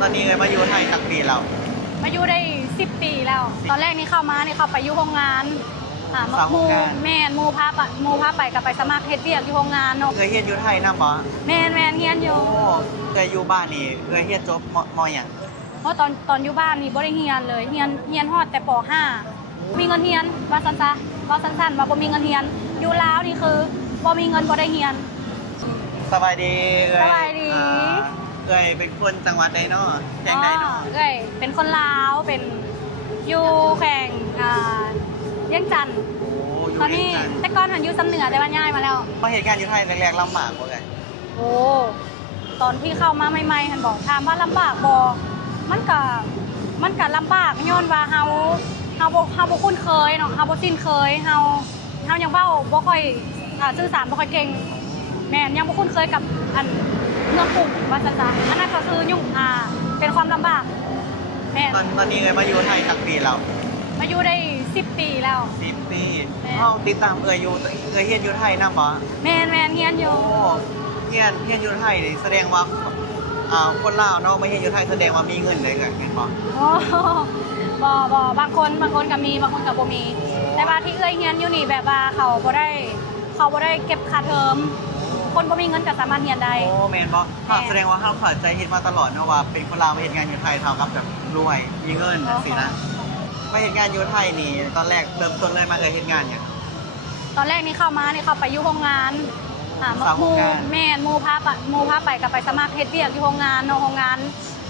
ตอนนี้เลยมาอยู่ไทยตั้งปีแล้วมาอยู่ได้10 ปีแล้ว ตอนแรกนี่เข้ามานี่เข้าไปอยู่โรงงานหมู่แม่นหมู่พาไปกับไปสมัครเฮ็ดเวียกอยู่โรงงานเนาะเคยเฮียนอยู่ไทยนำบ่แม่นเฮียนอยู่เคยอยู่บ้านนี่เคยเฮียนจบมหยังเพราะตอนอยู่บ้านนี่บ่ได้เฮียนเลยเฮียนฮอดแต่ป .5 มีเงินเฮียนว่าซั่นซะว่าสั้นๆว่าบ่มีเงินเฮียนอยู่ลาวนี่คือบ่มีเงินบ่ได้เฮียนสบายดีสบายดีเคยเป็นคนจังหวัดใดเนาะแขวงใดเนาะเป็นคนลาวเป็นอยู่แขวงเวียงจันทน์ตอนนี้แต่ก่อนหันอยู่สำเหนือแต่ว่าย้ายมาแล้วมาเหตุการณ์อยู่ไทยแรกๆลำบากบ่เลยโอ้ตอนที่เข้ามาใหม่ๆหันบอกถามว่าลำบากบ่มันก็ลำบากย้อนว่าเฮาบ่คุ้นเคยเนาะเฮาบ่ชินเคยเฮายังเว้าบ่ค่อยสื่อสารบ่ค่อยเก่งแม่นยังบ่คุ้นเคยกับอันเมืองกรุงว่าซั่นซะอันนั้นก็คือยุ่งเป็นความลำบากแม่นตอนนี้เลยมาอยู่ไทยตั้งปีแล้วมาอยู่ได้10 ปีแล้ว10 ปีเฮาติดตามอยู่เคยเฮียนอยู่ไทยนำบ่แม่นเฮียนอยู่เฮียนอยู่ไทยนี่แสดงว่าคนลาวเนาะมาเฮียนอยู่ไทยแสดงว่ามีเงินเลยก็เห็นบ่บ่บางคนก็มีบางคนก็บ่มีแต่ว่าที่เฮียนอยู่นี่แบบว่าเขาบ่ได้เก็บค่าเทอมคนบ่มีเงินก็สามารถเรียนได้โอ้แม่นบ่แสดงว่าเฮาเข้าใจคิดมาตลอดเนาะว่าเป็นคนลาวมาเฮ็ดงานอยู่ไทยเท่ากับแบบรวยมีเงินจังซี่นะมาเฮ็ดงานอยู่ไทยนี่ตอนแรกเริ่มต้นเลยมาเฮ็ดงานหยังตอนแรกนี่เข้ามานี่เข้าไปอยู่โรงงานหมู่พาไปกับไปสมัครเฮ็ดเวียกอยู่โรงงานเนาะโรงงาน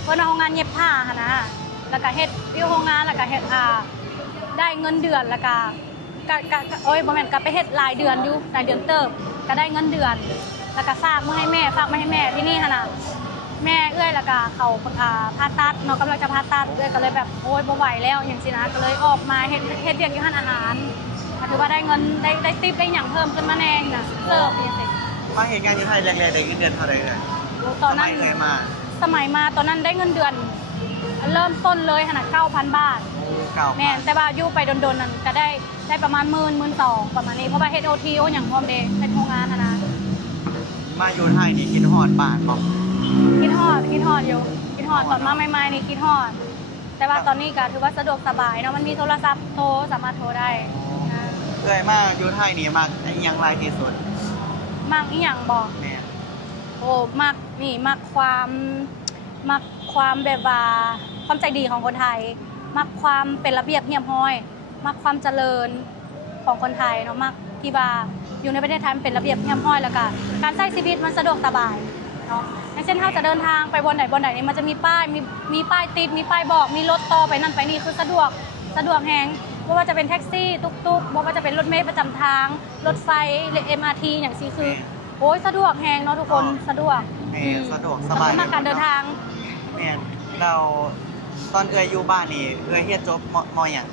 เพิ่นโรงงานเย็บผ้าหั่นนะแล้วก็เฮ็ดอยู่โรงงานแล้วก็เฮ็ดได้เงินเดือนแล้วก็บ่แม่นก็ไปเฮ็ดรายเดือนอยู่รายเดือนเติบก็ได้เงินเดือนแล้วก็ฝากมาให้แม่ที่นี่หั่นน่ะแม่เอื้อยแล้วก็เขาผ่าตัดเนาะกำลังจะผ่าตัดเอื้อยก็เลยแบบโอ๊ยบ่ไหวแล้วจังซี่นะก็เลยออกมาเฮ็ดเวียกอยู่ร้านอาหารถือว่าได้เงินได้ทิปได้หยังเพิ่มขึ้นมาแน่น่ะเติบจังซี่มาเฮ็ดงานอยู่ไทยแรกๆได้เงินเดือนเท่าใดเอ่ยตอนนั้นสมัยมาตอนนั้นได้เงินเดือนเริ่มต้นเลยขนาด 9,000 บาทแม่แต่ว่าอยู่ไปโดนๆนั่นก็ได้ประมาณ12,000ประมาณนี้เพราะว่าเฮ็ด OT โอหยังพร้อมเด้เป็นโรงงานนะมาอยู่ไทยนี่คิดฮอดบ้านบ่คิดฮอดอยู่คิดฮอดตอนมาใหม่ๆนี่คิดฮอดแต่ว่าตอนนี้ก็ถือว่าสะดวกสบายเนาะมันมีโทรศัพท์โทรสามารถโทรได้เคยมาอยู่ไทยนี่มักอีหยังหลายที่สุดมักอีหยังบ่แม่โอ้มักความแบบว่าความใจดีของคนไทยมักความเป็นระเบียบเรียบร้อยมักความเจริญของคนไทยเนาะมักที่ว่าอยู่ในประเทศไทยมันเป็นระเบียบเรียบร้อยแล้วก็การใช้ชีวิตมันสะดวกสบายเนาะอย่างเช่นเราจะเดินทางไปบนไหนนี่มันจะมีป้ายมีป้ายติดมีป้ายบอกมีรถต่อไปนั่นไปนี่คือสะดวกแฮงไม่ว่าจะเป็นแท็กซี่ตุ๊กๆไม่ว่าจะเป็นรถเมล์ประจำทางรถไฟหรือ MRT อย่างซี่คือโอ้ยสะดวกแฮงเนาะทุกคนสะดวกสะดวกสบายมากการเดินทางแม่เราตอนอยู่บ้านนี่เฮียนจบมหยัง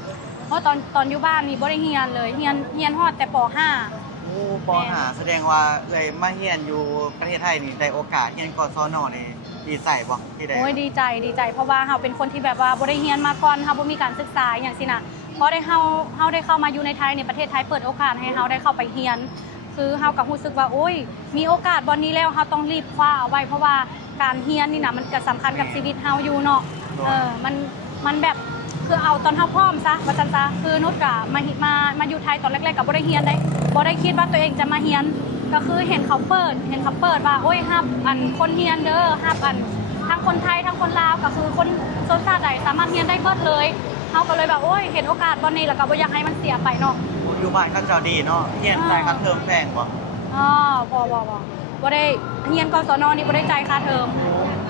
เพราะตอนอยู่บ้านนี่บ่ได้เฮียนเลยเฮียนฮอดแต่ป .5 โอ้ป .5 แสดงว่ามาเฮียนอยู่ประเทศไทยนี่ได้โอกาสเฮียนกศนนี่ดีใจบ่ที่ได้โอ้ยดีใจเพราะว่าเฮาเป็นคนที่แบบว่าบ่ได้เฮียนมาก่อนเฮาบ่มีการศึกษาอย่างซี่น่ะพอได้เฮาได้เข้ามาอยู่ในไทยในประเทศไทยเปิดโอกาสให้เฮาได้เข้าไปเฮียนคือเฮาก็รู้สึกว่าโอ้ยมีโอกาสบ่นี้แล้วเฮาต้องรีบคว้าเอาไว้เพราะว่าการเฮียนนี่น่ะมันก็สำคัญกับชีวิตเฮาอยู่เนาะมันแบบคือเอาตอนเฮาพร้อมซะว่าซั่นซะคือนุชก็มาอยู่ไทยตอนแรกๆก็บ่ได้เฮียนได้บ่ได้คิดว่าตัวเองจะมาเฮียนก็คือเห็นเขาเปิดว่าโอ้ยฮับอันคนเฮียนเด้อฮับอันทั้งคนไทยทั้งคนลาวก็คือคนชนชาติใดสามารถเฮียนได้เบิดเลยเฮาก็เลยแบบโอ้ยเห็นโอกาสบ่นี้แล้วก็บ่อยากให้มันเสียไปเนาะอยู่บ้านก็เจ้าดีเนาะเฮียนจ่ายค่าเทอมแพงบ่บ่ได้เฮียนกศนนี่บ่ได้จ่ายค่าเทอม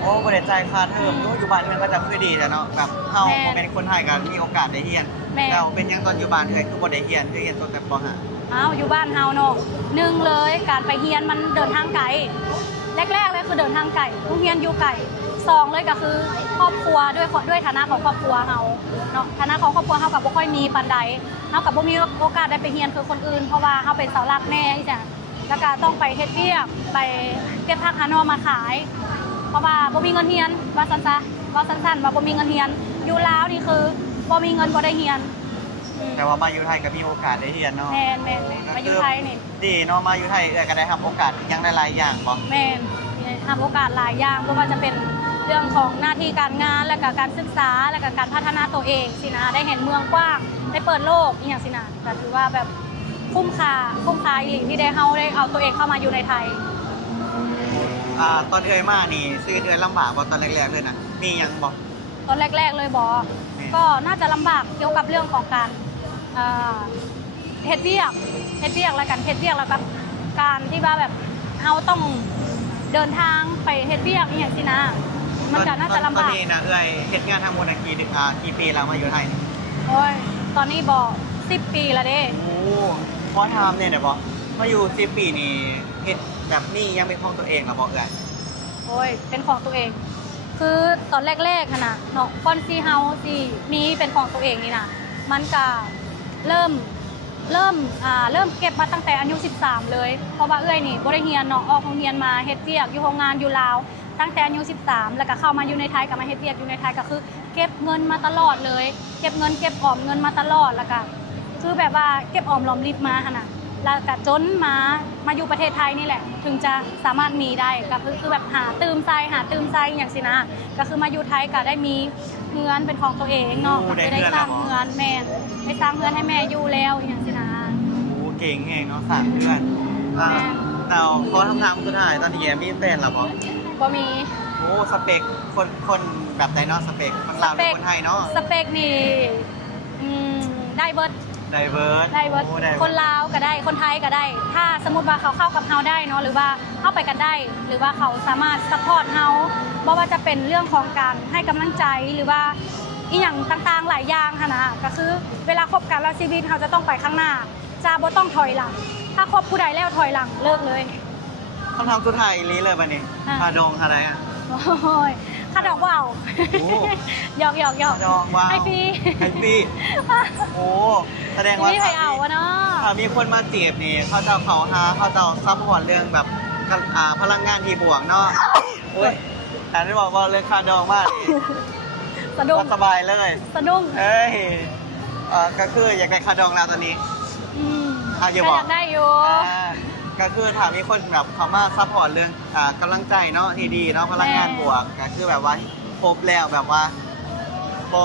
โอ้บ่ได้จ่ายค่าเทอมอยู่บ้านเพิ่นก็จะคือดีแหละเนาะแบบเฮาบ่เป็นคนไทยก็มีโอกาสได้เฮียนแล้วเป็นยังตอนอยู่บ้านคือบ่ได้เฮียนเฮียนตั้งแต่ป .5 อยู่บ้านเฮาเนาะ1เลยการไปเฮียนมันเดินทางไกลแรกๆเลยคือเดินทางไกลโรงเรียนอยู่ไกล2เลยก็คือครอบครัวด้วยฐานะของครอบครัวเฮาเนาะฐานะของครอบครัวเฮาก็บ่ค่อยมีปานใดเฮาก็บ่มีโอกาสได้ไปเฮียนคือคนอื่นเพราะว่าเฮาเป็นเสาหลักแน่อีจ้ะแล้วก็ต้องไปเฮ็ดเวียกไปเก็บผักหาหน่อมาขายเพราะว่าบ่มีเงินเฮียนว่าซั่นว่าบ่มีเงินเฮียนอยู่ลาวนี่คือบ่มีเงินบ่ได้เฮียนแต่ว่ามาอยู่ไทยก็มีโอกาสได้เฮียนเนาะแม่นมาอยู่ไทยนี่ดีเนาะมาอยู่ไทยก็ได้รับโอกาสยังหลายอย่างบ่แม่นรับโอกาสหลายอย่างบ่ว่าจะเป็น เรื่องของหน้าที่การงานและก็การศึกษาและก็การพัฒนาตัวเองสินะได้เห็นเมืองกว้างได้เปิดโลกอีกอย่างสินะแต่ถือว่าแบบคุ้มค่าอีหลีที่ได้เอาตัวเองเข้ามาอยู่ในไทย ตอนเอ่ยมานี่ชีวิตเอ่ยลำบากบ่ตอนแรกๆเลยนะมีหยังบ่ ตอนแรกๆเลยบอ แม่ ก็น่าจะลำบากเกี่ยวกับเรื่องของการเฮ็ดเวียกแล้วกันเฮ็ดเวียกแล้วกับการที่ว่าแบบเราต้องเดินทางไปเฮ็ดเวียกอหย่างสินะมันก็น่าจะลำ ตอน บาก นี้นะเอ่ยเฮ็ดงานทั้งหมดกี่ปีแล้วมาอยู่ไทย โอ้ยตอนนี้บอก10 ปีแล้วเด้ โอ้พอถามเนี่ยเดี๋ยวบ่มาอยู่10 ปีนี่เฮ็ดแบบนี้ยังเป็นของตัวเองเหรอบ่เอ่ย โอ้ยเป็นของตัวเอง คือตอนแรกๆนะเนาะก่อนซีเฮาสิมีเป็นของตัวเองนี่นะมันก็เริ่มเก็บมาตั้งแต่อายุ13เลยเพราะว่าเอ้ยนี่บ่ได้เรียนเนาะออกโรงเรียนมาเฮ็ดเวียกอยู่โรงงานอยู่ลาวตั้งแต่อายุ13แล้วก็เข้ามาอยู่ในไทยก็มาเฮ็ดเวียกอยู่ในไทยก็คือเก็บเงินมาตลอดเลย เก็บเงินเก็บออมเงินมาตลอดแล้วก็คือแบบว่าเก็บออมรอมริบมาหั่นน่ะแล้วก็จนมาอยู่ประเทศไทยนี่แหละถึงจะสามารถมีได้ก็คือแบบหาตื่มใจอย่างสินะก็คือมาอยู่ไทยก็ได้มีเงินเป็นของตัวเองเนาะก็คือได้สร้างเงินแม่นได้สร้างเงินให้แม่อยู่แล้วอย่างสินะ โอ้เก่งแฮงเนาะ3 เดือนเราพอทำงานสุดท้ายตอนนี้มีแฟนเหรอบ่ บ่มี โอ้สเปคคนแบบไหนเนาะสเปคคนลาวหรือคนไทยเนาะ สเปคนี่ได้เบิด ไดเวิร์ส ได้เบิดคนลาวก็ได้คนไทยก็ได้ ถ้าสมมติว่าเขาเข้ากับเฮาได้เนาะหรือว่าเข้าไปกันได้ หรือว่าเขาสามารถซัพพอร์ตเฮาบ่ว่าจะเป็นเรื่องของการให้กำลังใจหรือว่าอีหยังต่างๆหลายอย่างค่ะนะก็คือเวลาคบกันแล้วชีวิตเขาจะต้องไปข้างหน้าจะบ่ต้องถอยหลัง ถ้าคบผู้ใดแล้วถอยหลังเลิกเลย คำถามสุดท้ายอีหลีเลยบัดนี้ อ่ะ คาดงอะไรอ่ะ โอ้ยค่าดอกว่าว โอ้ หยอก คาดองว้าว ให้ฟรี ให้ฟรีโอ้แสดงว่า ไม่ใครเอาวะเนาะ ถ้ามีคนมาจีบนี่เขาจะเขาหาเขาจะซัพพอร์ตเรื่องแบบพลังงานที่บวกเนาะโอ้ยแต่ที่บอกว่าเรื่องคาดองมาก สะดุ้ง สบายเลย สะดุ้ง เอ้ยก็คืออยากได้คาดองแล้วตอนนี้ อย่าบอก ก็ยากได้อยู่ ก็คือถามมีคนแบบเขามาซัพพอร์ตเรื่องกำลังใจเนาะที่ดีเนาะพลังงานบวกก็คือแบบว่าพบแล้วแบบว่าบ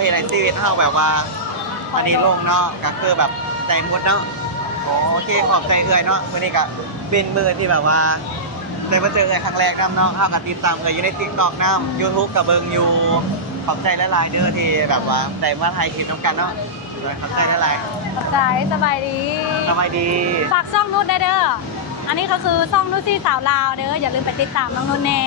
เห็นในชีวิตเฮาแบบว่าอันนี้ลงเนาะก็คือแบบใจมุดเนาะโอเคขอบใจเอื่อยเนาะวันนี้ก็เป็นมือที่แบบว่าได้มาเจอเอื่อยครั้งแรกนำเนาะเฮาก็ติดตามเอื่อยอยู่ใน TikTok นำ YouTube กับเบิ่งอยู่ขอบใจหลายๆเด้อที่แบบว่าได้มาถ่ายคลิปนํกันเนาะขอบใจหลาย ขอบใจสบายดี ๆสบายดี ฝากซ่องนุชได้เด้อ อันนี้ก็คือซ่องนุชที่สาวลาวเด้อ อย่าลืมไปติดตามน้องนุชแน่